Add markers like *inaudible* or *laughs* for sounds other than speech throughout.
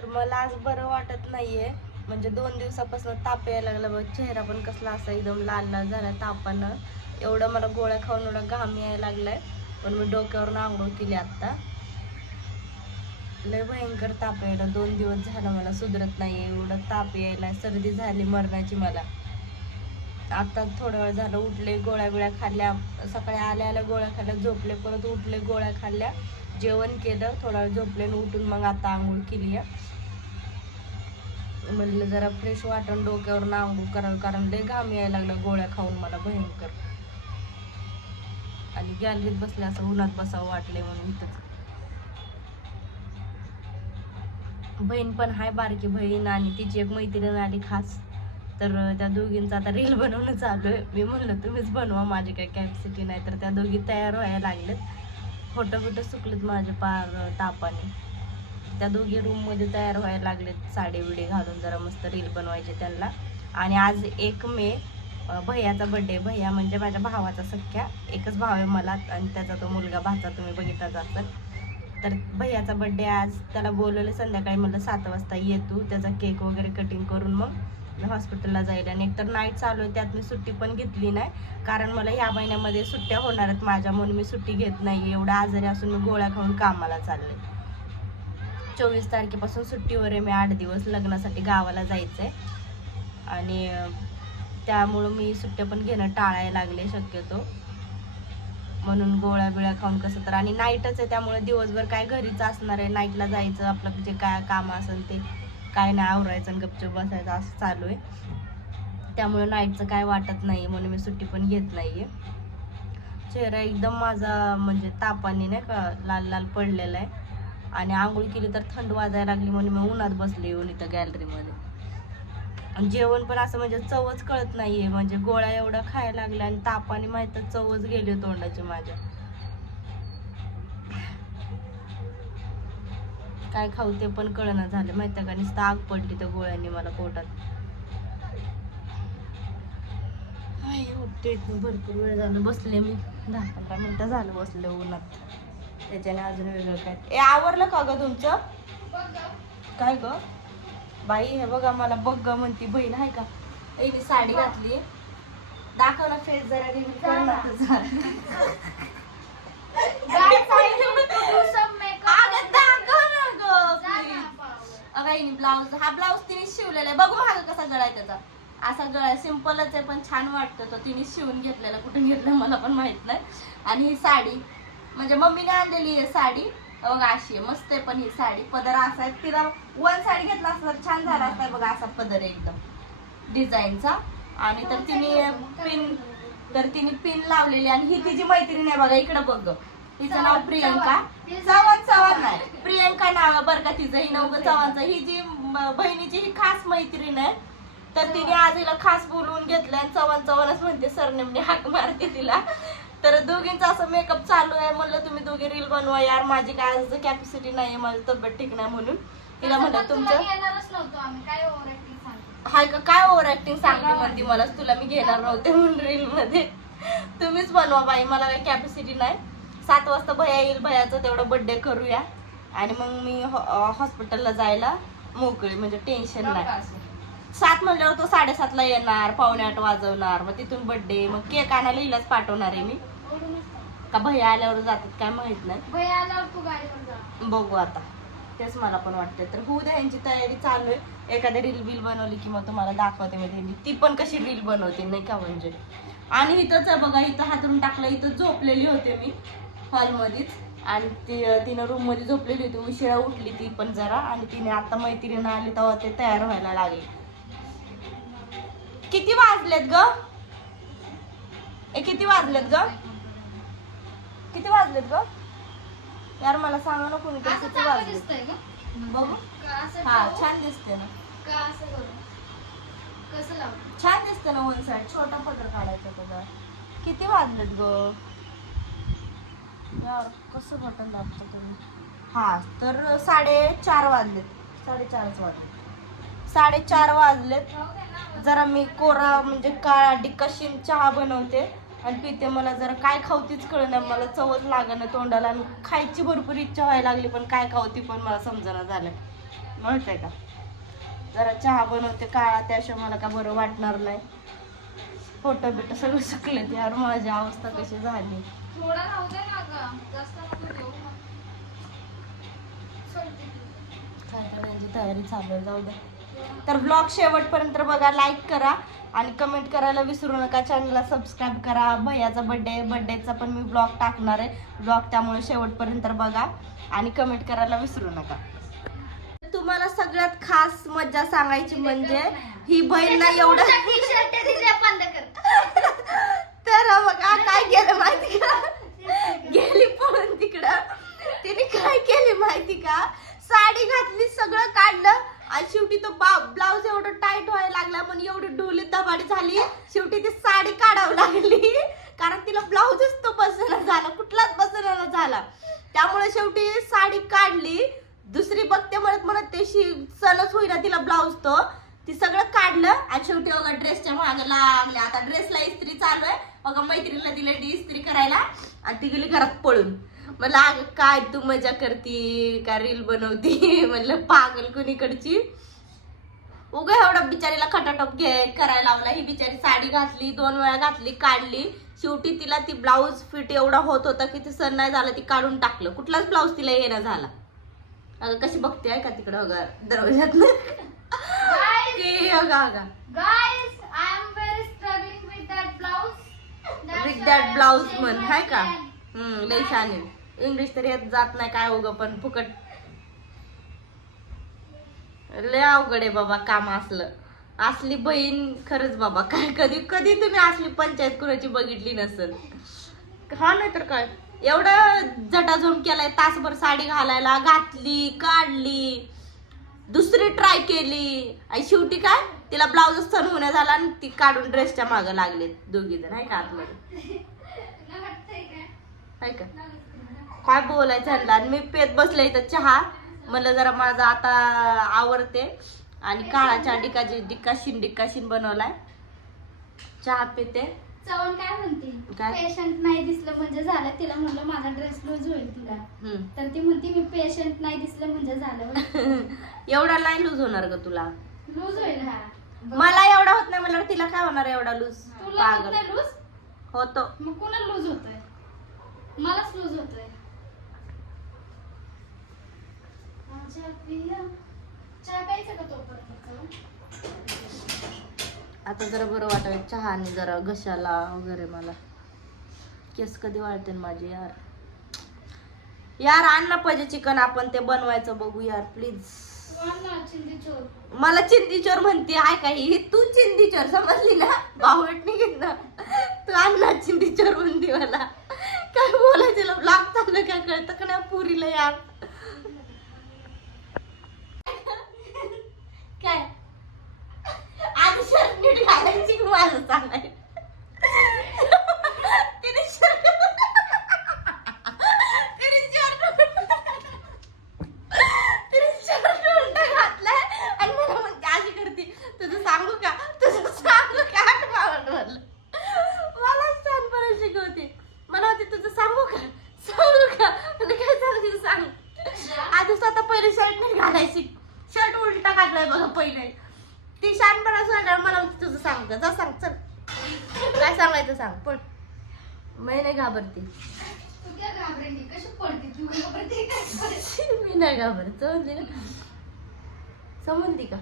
तर मला आज बरं वाटत नाहीये. म्हणजे दोन दिवसापासून ताप यायला लागला बघ. चेहरा पण कसला असा एकदम लाल लाल झाला तापानं. एवढं मला गोळ्या खाऊन एवढा घाम यायला लागलाय. पण मी डोक्यावरून आंघोळ केली आत्ता. लय भयंकर ताप यायला. दोन दिवस झालं मला सुधरत नाही एवढं ताप यायला सर्दी झाली मरणाची मला. आता थोडा वेळ झालं उठले गोळ्या बिळ्या खाल्ल्या सकाळी आल्या आल्या गोळ्या खाल्ल्या झोपले परत उठले गोळ्या खाल्ल्या. जेवण केलं थोडा वेळ झोपले उठून मग आता आंघोळ केली आहे. म्हणलं जरा फ्रेश वाटण डोक्यावरून आंघोळ करावं कारण लय घाम यायला लागला गोळ्या खाऊन मला भयंकर. आणि गॅलरीत बसले असं उन्हात बसावं वाटले म्हणून इथंच. बहीण पण हाय बारकी बहीण आणि तिची एक मैत्रीण आली खास. तर त्या दोघींचं आता रील बनवणं चालू आहे. मी म्हणलं तुम्हीच बनवा माझी काही कॅपॅसिटी नाही. तर त्या दोघी तयार व्हायला लागलेत. फोटो फोटो सुकलेत माझे पार तापाने. त्या दोघी रूममध्ये तयार व्हायला लागलेत. साडी बिडी घालून जरा मस्त रील बनवायचे त्यांना. आणि आज एक मे भैयाचा बड्डे भैया म्हणजे माझ्या भावाचा सख्या. एकच भाव आहे मला आणि त्याचा तो मुलगा. भाचा तुम्ही बघितलाच असाल. तर भैयाचा बड्डे आज. त्याला बोलवलं संध्याकाळी म्हणलं सात वाजता ये तू. त्याचा केक वगैरे कटिंग करून मग हॉस्पिटलला जायला आणि एकतर नाईट चालू आहे त्यात मी सुट्टी पण घेतली नाही. कारण मला ह्या महिन्यामध्ये सुट्ट्या होणार आहेत. माझ्या म्हणून मी सुट्टी घेत नाही. एवढ्या आजारी असून मी गोळ्या खाऊन कामाला चालले. चोवीस तारखेपासून सुट्टीवर आहे. मी आठ दिवस लग्नासाठी गावाला जायचं आहे आणि त्यामुळं मी सुट्ट्या पण घेणं टाळायला लागले शक्यतो. म्हणून गोळ्या बिळ्या खाऊन कसं तर. आणि नाईटच आहे त्यामुळे दिवसभर काय घरीच असणार आहे. नाईटला जायचं आपलं जे काय काम असेल ते. काय नाही आवरायचं आणि गपचूप बसायचं असं चालू आहे. त्यामुळे नाईटचं काय वाटत नाही म्हणून मी सुट्टी पण घेत नाही आहे चेहरा एकदम माझा म्हणजे तापाने नाही का लाल लाल पडलेला आहे. आणि आंघोळ केली तर थंड वाजायला लागली म्हणून मी उन्हात बसले येऊन इथं गॅलरीमध्ये. आणि जेवण पण असं म्हणजे चवच कळत नाही आहे म्हणजे गोळ्या एवढा खायला लागला आणि तापाने माहीत चवच गेली तोंडाची माझ्या. काय खाऊ ते पण कळना झालं. माहितीये का? नुसतं आग पडली त्या गोळ्यांनी मला पोटात. उठते भरपूर वेळ झालं. बसले मी. दहा पंधरा मिनिटं झालं बसले उन्हात. त्याच्याने अजून वेगळं काय? ए आवरलं का ग तुमचं? काय ग? बाई हे बघा मला बघ ग म्हणती. बहीण आहे का? ए, मी साडी घातली. दाखव ना फेस जरा रिव्ह्यू कर ना तुझा. अगं दाखव ना ग please. ब्लाऊज हा ब्लाऊज तिने शिवलेला आहे. बघू हा कसा गळा आहे त्याचा. असा गळा सिम्पलच आहे पण छान वाटतं. तो तिने शिवून घेतलेला. कुठून घेतलं मला पण माहीत नाही. आणि ही साडी म्हणजे मम्मीने आणलेली आहे साडी. बघा अशी आहे. मस्त आहे पण ही साडी. पदर असा आहे. तिला वन साडी घेतला असता तर छान झाला असता. बघा असा पदर आहे एकदम. डिझाईनचा. आणि तर तिने पिन तर तिने पिन लावलेली आणि ही तिची मैत्रीण आहे बघा इकडं बघ. तिचं नाव प्रियंका. चव्हाण चव्हाण नाही. प्रियंका नाव आहे बरं का तिचं. ही नाव चव्हाणचं. ही जी म- बहिणीची ही खास मैत्रीण आहे तर तिने आज हिला खास बोलवून घेतलं आणि चव्हाण चव्हाणच म्हणते सरनेमने हाक मारते तिला. तर दोघींचा असं मेकअप चालू आहे. म्हणलं तुम्ही दोघी रील बनवा यार. माझी काय आज कॅपॅसिटी नाही माझी तब्येत ठीक नाही म्हणून. तिला म्हणलं तुमचं येणारच नव्हतो आम्ही. काय ओव्हरॅक्टिंग सांगतो? हाय का? काय ओव्हर ऍक्टिंग सांगते म्हणते मला तुला मी घेणार नव्हते म्हणून रील मध्ये. तुम्हीच बनवा बाई. मला काही कॅपॅसिटी नाही. सात वाजता भया येईल भयाचं तेवढं बर्थडे करूया. आणि मग मी हॉस्पिटलला जायला मोकळी म्हणजे टेन्शन नाही. सात म्हणल्यावर तो साडेसातला येणार पावणे आठ वाजवणार मग तिथून बर्थडे मग केक आणायला हिलाच पाठवणार आहे मी. का भैया आल्यावर जातात काय माहीत नाही. बघू आता. तेच मला पण वाटते तर होऊ द्या यांची तयारी चालू आहे. एखादी रील बिल बनवली की मग तुम्हाला दाखवते मी ती पण कशी रील बनवते नाही का म्हणजे. आणि इथंच आहे बघा इथं हातरून टाकलं इथं झोपलेली होते मी. हॉलमध्येच. आणि ती तिनं रूममध्ये झोपलेली होती. उशिरा उठली ती पण जरा. आणि तिने आता मैत्रिणी आली तेव्हा ते तयार व्हायला लागले. किती वाजलेत ग? ए किती वाजलेत ग? किती वाजलेत ग? यार मला सांगा ना कोणी किती का बघू हा? छान दिसते ना. छान दिसते ना वन साइड छोटा पदर काढायचा त्याचा किती वाजलेत ग? यार कसं बटन दाबतं तुम्ही? हा तर साडेचार वाजलेत. साडेचारच वाजले. साडेचार वाजलेत. जरा मी कोरा म्हणजे काळा डिकशीन चहा बनवते आणि पिते. मला जरा काय खाऊ तीच कळना. मला चवच लागणं तोंडाला. आणि खायची भरपूर इच्छा व्हायला लागली पण काय खाऊ ती पण मला समजना झालं. माहीत आहे का? जरा चहा बनवते काळा त्याशिवाय मला का बरं वाटणार नाही. फोटो बिटो सगळं सुकले यार. माझी अवस्था कशी झाली? थोडा राहू दे ना गं जास्त नको घेऊ मग. सोडते ती. काय करायची तयारी चालू आहे जाऊ दे तर ब्लॉग शेवटपर्यंत बघा लाईक करा आणि कमेंट करायला विसरू नका चॅनलला सबस्क्राईब करा भैयाचा बड्डे बड्डेचा पण मी ब्लॉग टाकणार आहे ब्लॉग त्यामुळे शेवटपर्यंत बघा आणि कमेंट करायला विसरू नका तुम्हाला सगळ्यात खास मज्जा सांगायची म्हणजे ही बहीण ना एवढं बंद कर. तर बघा काय केलं माहिती का? गेली पळून तिकडं. तिने काय केली माहिती का? साडी घातली सगळं काढलं. आणि शेवटी तो ब्लाऊज एवढं टाईट व्हायला लागला पण एवढी ढोली दबाडी झाली. शेवटी ती साडी काढावं लागली. कारण तिला ब्लाऊजच तो बसना झाला कुठलाच बसना झाला. त्यामुळे शेवटी साडी काढली. दुसरी बघते म्हणत म्हणत ते शी सणच होईना तिला ब्लाऊज तो. ती सगळं काढलं. आणि शेवटी बघा ड्रेसच्या मागे लागले आता ड्रेसला इस्त्री चालू आहे. बघा मैत्रिणीला दिली डी इस्त्री करायला आणि ती गेली घरात पळून. म्हणलं अगं काय तू मजा करती का रील बनवती? *laughs* म्हणलं पागल कुणीकडची. उगा एवढा बिचारीला खटाटप घे करायला लावला. ही बिचारी साडी घातली दोन वेळा घातली काढली. शेवटी तिला ती ब्लाऊज फिट एवढा होत होता की ती सण नाही झाला ती काढून टाकलं. कुठलाच ब्लाऊज तिला येणं झाला. अगं कशी बघते आहे का तिकडं अगं दरवाज्यात की *laughs* अगं अगं. दॅट ब्लाऊज म्हण हाय का. हम्म लई छान आहे. इंग्लिश तर येत जात नाही काय उगं पण फुकट. लय अवघड आहे बाबा काम असलं. असली बहीण खरंच बाबा काय कधी कधी तुम्ही असली पंचायत कुणाची बघितली नसेल. हा नाही तर काय? एवढं जटाजोम केलाय तासभर साडी घालायला घातली काढली. दुसरी ट्राय केली. आणि शेवटी काय? तिला ब्लाऊजच सण होण्या झाला आणि ती काढून ड्रेसच्या मागं लागले दोघी जण आहे का आतमध्ये? काय? आहे का? काय बोलायचं आणलं आणि मी पेत बसले इथं चहा. म्हणलं जरा माझा आता आवडते आणि काळा चहा डिकाची डिक्काशीन डिकाशीन बनवलाय. चहा पिते. चवण काय म्हणते? काय? पेशंट नाही दिसलं म्हणजे झालं. तिला म्हणलं माझा ड्रेस लूज होईल तिला. हम्म. तर ती म्हणते मी पेशंट नाही दिसलं म्हणजे झालं *laughs* एवढा नाही लूज होणार ग तुला? लूज होईल हा. मला एवढा होत नाही मला तिला काय होणार एवढा लूज तुला पागल. लूज होतो. मग कोणाला लूज होतोय? मलाच लूज होतोय. माझ्या चहा प्यायचा का तोपर्यंत? आता जरा बरं वाटायला चहा आणि जरा घशाला वगैरे मला. केस कधी वाळते माझे यार? यार आण पाहिजे चिकन आपण ते बनवायचं बघू यार प्लीज मला चिंदी चोर म्हणते आहे काही तू चिंदी चोर समजली ना? बावट निघेल तू आण ना चिंदी चोर म्हणते मला. काय बोलायचं? लागतात ना काय कळतं का नाही पुरीला यार? आधी शर्ट नीट घालायची की माझं चांगलं तिने शर्ट तिने शर्ट तिने शर्ट उलटा घातलाय आणि मला म्हणते अशी करते तुझं सांगू का तुझं सांगू का मावळ म्हणलं मला छानपणे शिकवते मला होते तुझं सांगू का सांगू का म्हणजे काय सांगशील सांग आधी स्वतः पहिले शर्ट नाही घालायची शर्ट उलटा घातलाय बघा पहिले ती शहाणपणा सांगायला मला तुझं सांग जा सांग चल. काय सांगायचं सांग पण मी नाही घाबरते. तू क्या घाबरेली कशी पडते? तू घाबरते काय? मी नाही घाबरत समजली ना? समजली का?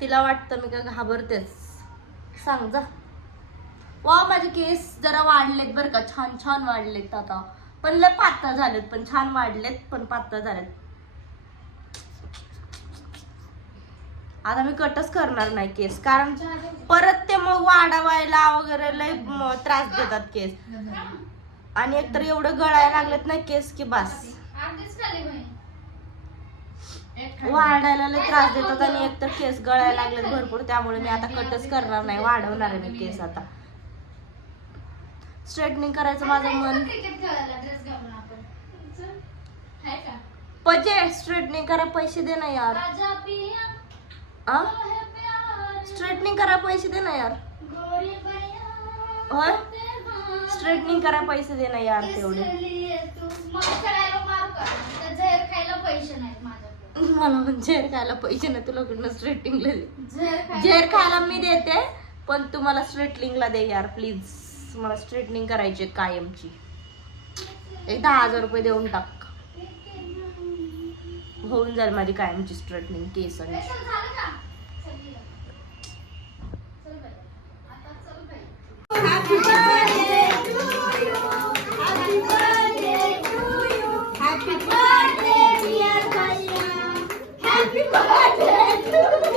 तिला वाटतं मी का घाबरतेच. सांग जा. वा माझे केस जरा वाढलेत बरं का. छान छान वाढलेत आता. पण लय पातळ झालेत पण छान वाढलेत पण पातळ झालेत. आता मी कटच करणार नाही केस. कारण परत ते मग वाढवायला वगैरे लय त्रास देतात केस. आणि एकतर एवढं गळायला लागलेत ना केस की बस. वाढायला लय त्रास देतात आणि एकतर केस गळायला लागलेत भरपूर त्यामुळे मी आता कटच करणार नाही वाढवणार आहे मी केस आता. स्ट्रेटनिंग करायचं माझं मन. पजे स्ट्रेटनिंग करा पैसे दे ना यार. आ? स्ट्रेटनिंग करा पैसे दे ना यार. गोरी होय? स्ट्रेटनिंग करा पैसे दे ना यार तेवढे. मला पण झेर खायला पैसे नाही तुला स्ट्रेटनिंगला स्ट्रेटिंगला दे. झेर खायला मी देते पण तू मला स्ट्रेटनिंगला दे यार प्लीज मला स्ट्रेटनिंग करायची आहे कायमची. एक दहा हजार रुपये देऊन टाक. होऊन जाईल माझी कायमची स्ट्रेटनिंग केसांची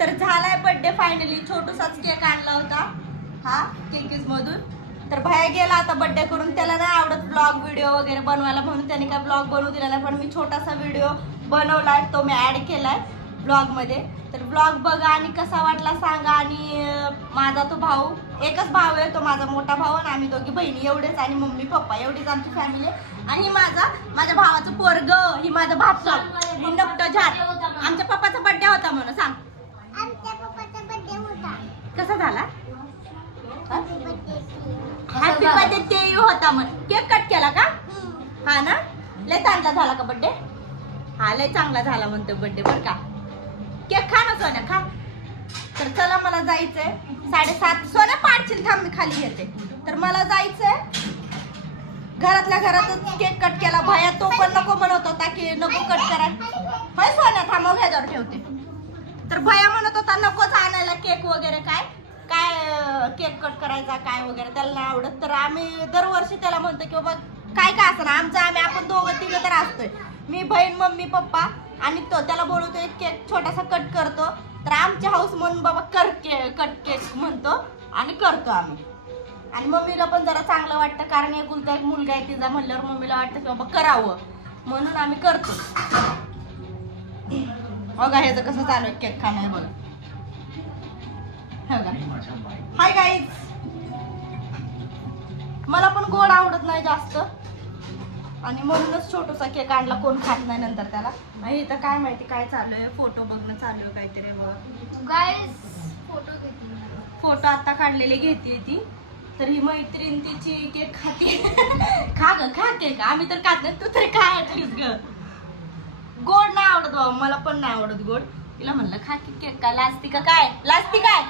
तर झालाय बर्थडे फायनली छोटूसाच केक आणला होता. हा केकीज मधून. तर भया गेला आता बर्थडे करून. त्याला नाही आवडत ब्लॉग व्हिडिओ वगैरे बनवायला म्हणून. त्याने काय ब्लॉग बनवू दिला नाही पण मी छोटासा व्हिडिओ बनवलाय तो मी ऍड केलाय. ब्लॉगमध्ये तर ब्लॉग बघा आणि कसा वाटला सांगा. आणि माझा तो भाऊ एकच भाऊ आहे तो माझा मोठा भाऊ आणि आम्ही दोघी बहिणी एवढेच आणि मम्मी पप्पा एवढीच आमची फॅमिली आहे. आणि माझा माझ्या भावाचं पोरग ही माझं भापसा ही नकट झाड. आमच्या पप्पाचा बर्थडे होता म्हणून सांग. कसा झाला? हॅपी बर्थडे ते होता म्हण. केक कट केला का? हा ना? लय चांगला झाला का बर्थडे हा लय चांगला झाला म्हणतो बर्थडे बर का. केक खा ना सोन्या खा. तर चला मला जायचंय. साडेसात सोन्या पाडशील थांब मी खाली येते. तर मला जायचंय. घरातल्या घरातच केक कट केला. भया तो पण नको म्हणत होता की नको कट करा. होय सोन्या थांबव घ्याच्यावर ठेवते. तर भया म्हणत होता नकोच आणायला केक वगैरे काय? काय केक कट करायचा काय वगैरे त्याला नाही आवडत. तर आम्ही दरवर्षी त्याला म्हणतो की बाबा काय काय असणार आमचं आम्ही आपण दोघं तिघं तर असतोय. मी बहीण मम्मी पप्पा आणि तो त्याला बोलवतोय केक छोटासा कट करतो. तर आमच्या हाऊस म्हणून बाबा कर के कट केक म्हणतो आणि करतो आम्ही. आणि मम्मीला पण जरा चांगलं वाटतं कारण एकुलता एक मुलगा आहे तिचा म्हणल्यावर मम्मीला वाटतं की बाबा करावं. म्हणून आम्ही करतो. बघा ह्याचं कसं चालू आहे केक खाणं बघा. हाय गाईज मला पण गोड आवडत नाही जास्त. आणि म्हणूनच छोटूसा केक आणला कोण खात नाही नंतर त्याला. आणि इथं काय माहिती काय चालू आहे फोटो बघणं चालू आहे काहीतरी बघ. गाईस फोटो घेतली फोटो आता काढलेले घेते ती. तर ही मैत्रीण तिची केक खाते. *laughs* खा ग खा केक आम्ही तर खात नाही तू तरी काय ऍटलीस्ट ग. गोड नाही आवडत बाबा मला पण नाही आवडत गोड. तिला म्हणलं खा की केक काय लाजती का काय? लाजती काय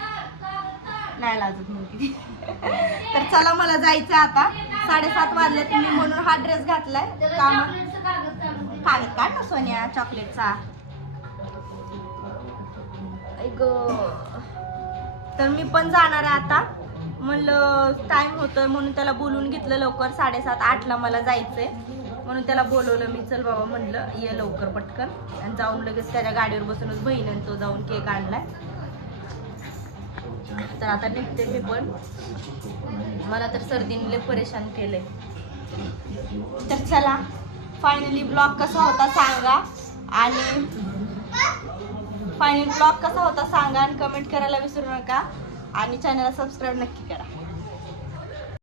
नाही लाजत नव्हती. *laughs* तर चला मला जायचं आता. साडेसात वाजले तुम्ही म्हणून हा ड्रेस घातलाय. कामा कागद काढ ना सोन्या चॉकलेटचा तर मी पण जाणार आहे आता. म्हणलं टाइम होतोय म्हणून त्याला बोलून घेतलं लवकर. साडेसात आठला मला जायचंय. म्हणून त्याला बोलवलं मी चल बाबा म्हणलं ये लवकर पटकन. आणि जाऊन लगेच त्याच्या गाडीवर बसूनच बहिणीने तो जाऊन केक आणलाय. तर आता निघते मी पण. मला तर सर्दीने परेशान केले तर चला फायनली ब्लॉग कसा होता सांगा. आणि फायनल ब्लॉग कसा होता सांगा आणि कमेंट करायला विसरू नका. आणि चॅनलला सबस्क्राईब नक्की करा.